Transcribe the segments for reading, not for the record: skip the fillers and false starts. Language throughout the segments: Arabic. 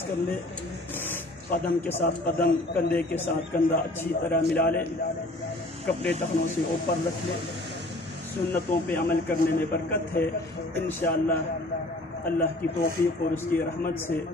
रिलैक्स कर ले, कदम के साथ कदम, कंधे के साथ कंधा अच्छी तरह मिला ले, कपड़े टखनों से ऊपर रख ले। सुन्नतों पे अमल करने में बरकत है इंशाअल्लाह। अल्लाह की तौफीक और उसकी रहमत से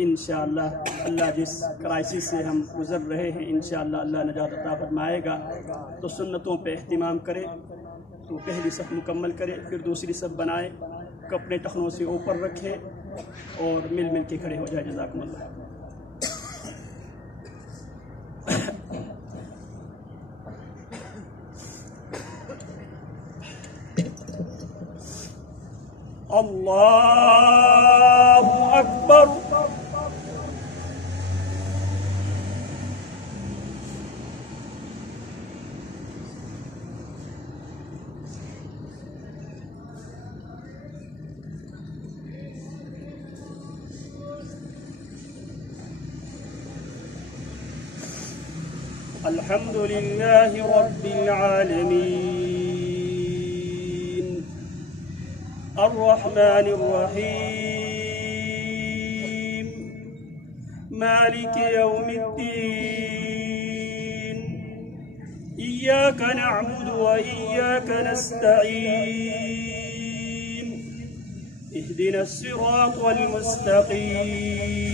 इंशाअल्लाह अल्लाह जिस क्राइसिस से हम गुज़र रहे हैं इंशाअल्लाह अल्लाह नजात अता फरमाएगा। तो सुन्नतों पे एहतिमाम करे, तो पहली सफ़ मुकम्मल करे, फिर दूसरी सफ़ बनाए, कपड़े टखनों से ऊपर रखे और मिल मिल के खड़े हो जाए। जज़ाकुमुल्लाह। अल्लाहु अकबर। अल्हम्दुलिल्लाहि रब्बिल आलमीन, अर्रहमानिर रहीम, मालिकि यौमिद्दीन, इय्याका नअबुदु व इय्याका नस्तईन, इहदिनस सिरातल मुस्तक़ीम,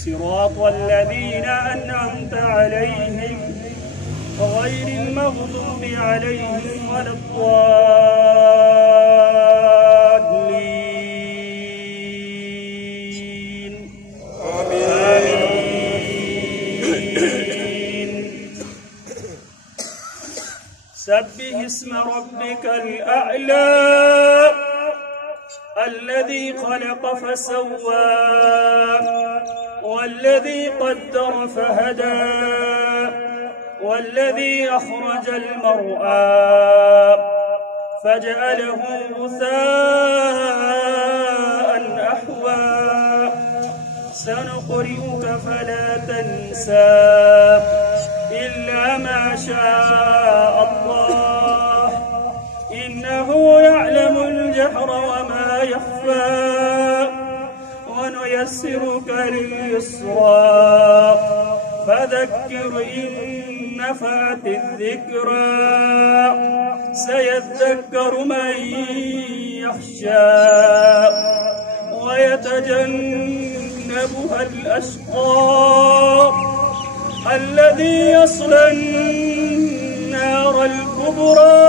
सिरातल लज़ीना अनअमता अलैहिम गैरिल मग़दूबि अलैहिम वलद्दाल्लीन। आमीन। सब्बिह इस्म रब्बिकल अअला अल्लज़ी खलक़ फसव्वा वल्लज़ी क़द्दर फहदा वल्लज़ी अख़रजल मर्आ फजअलहु गुसाअन अहवा सनुक़रिउक फला तंसा इल्ला मा शाअ अल्लाह इन्नहु यअलमुल जहर वमा यख़फ़ा वनुयस्सिरुक लिल-युस्रा फذكر إن نفعت الذكرى سيذكر من يخشى ويتجنبها الأشقى الذي يصلى النار الكبرى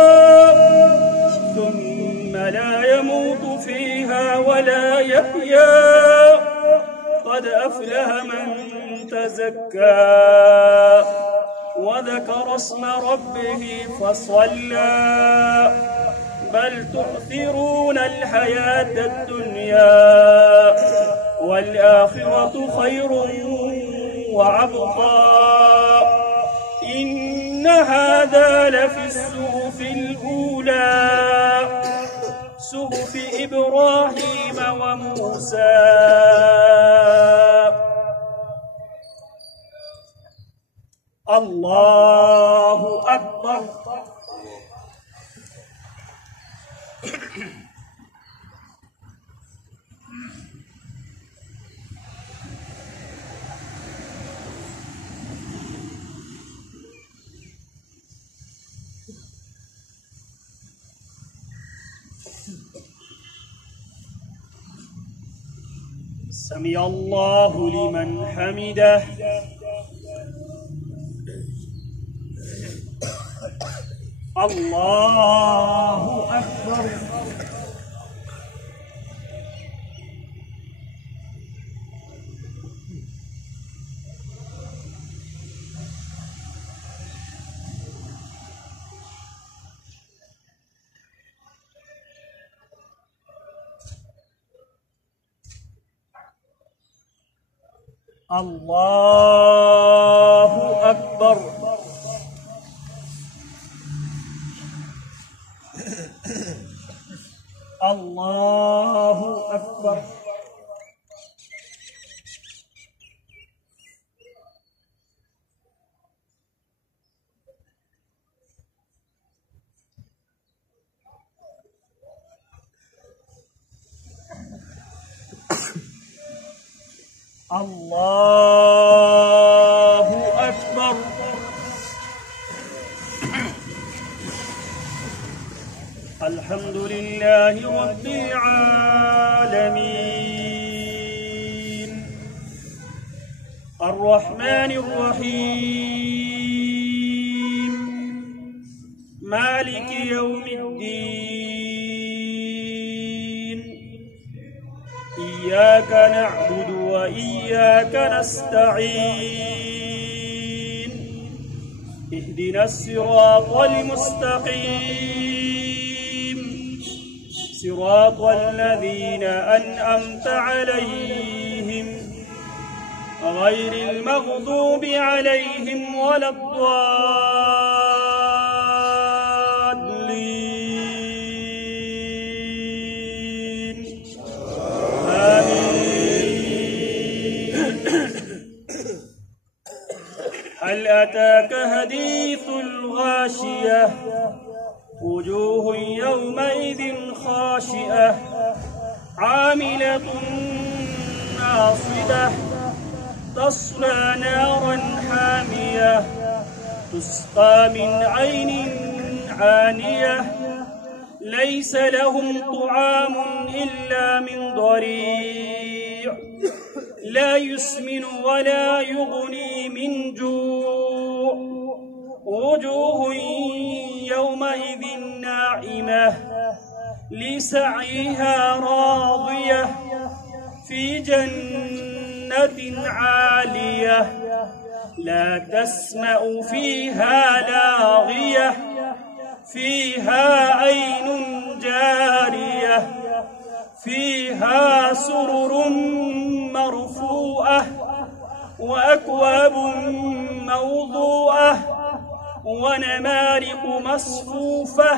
ثم لا يموت فيها ولا يحيا قد أفلح من تزكى وذكر اسم ربه فصلى بل تؤثرون الحياة الدنيا والآخرة خير وأبقى إن هذا لفي الصحف الأولى صحف إبراهيم وموسى. الله أكبر. سمع الله لمن حمده. الله أكبر. الله أكبر. الله أكبر. الله أكبر. الحمد لله رب العالمين الرحمن الرحيم مالك يوم الدين إياك نعبد وإياك نستعين اهدنا الصراط المستقيم صراط الذين أنعمت عليهم غير المغضوب عليهم ولا الضالين آمين. هل أتاك حديث الغاشية وجوه يومئذ خاشئة عاملة ناصبة تصلى نارا حامية تسقى من عين عانية ليس لهم طعام إلا من ضريع لا يسمن ولا يغني من جوع وجوه يومئذ ناعمة لسعيها راضية في جنة عالية لا تسمع فيها لاغية فيها عين جارية فيها سرر مرفوعة وأكواب موضوعة ونمارق مصفوفة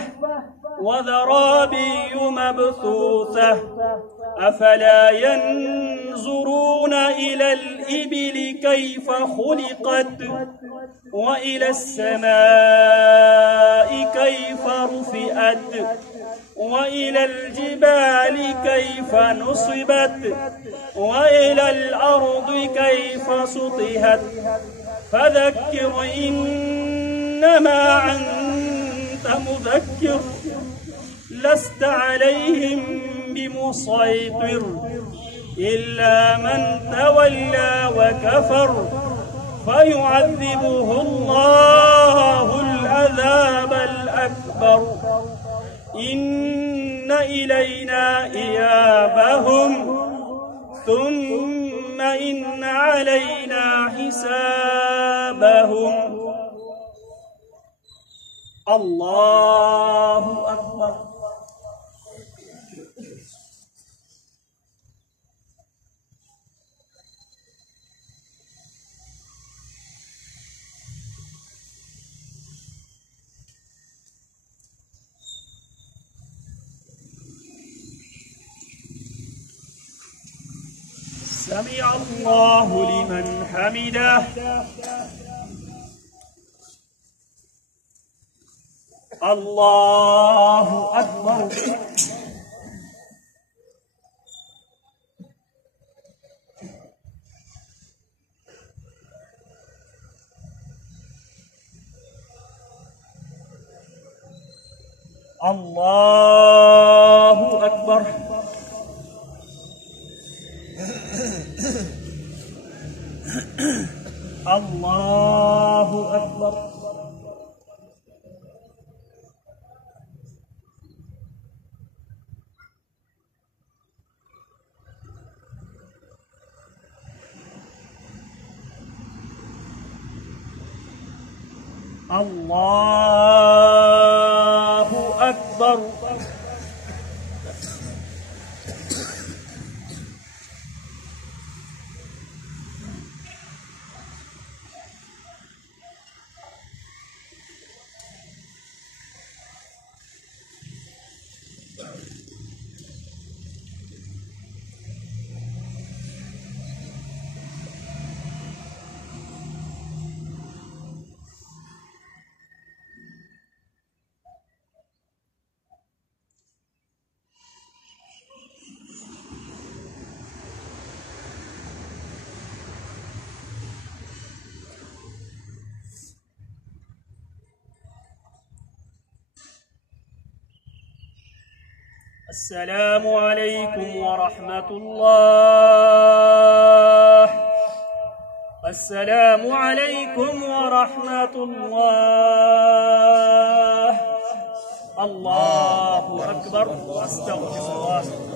وزرابي مبثوثة أفلا ينظرون إلى الإبل كيف خلقت وإلى السماء كيف رفعت وإلى الجبال كيف نصبت وإلى الأرض كيف سطحت فذكر إنما أنت مذكر لست عليهم بمسيطر إلا من تولى وكفر فيعذبه الله العذاب الأكبر إن إلينا إيابهم ثم إن علينا حسابهم. الله أكبر. سمع الله لمن حمده. الله أكبر. الله أكبر. الله أكبر. الله أكبر. السلام عليكم ورحمة الله. السلام عليكم ورحمة الله. الله أكبر. أستغفر الله.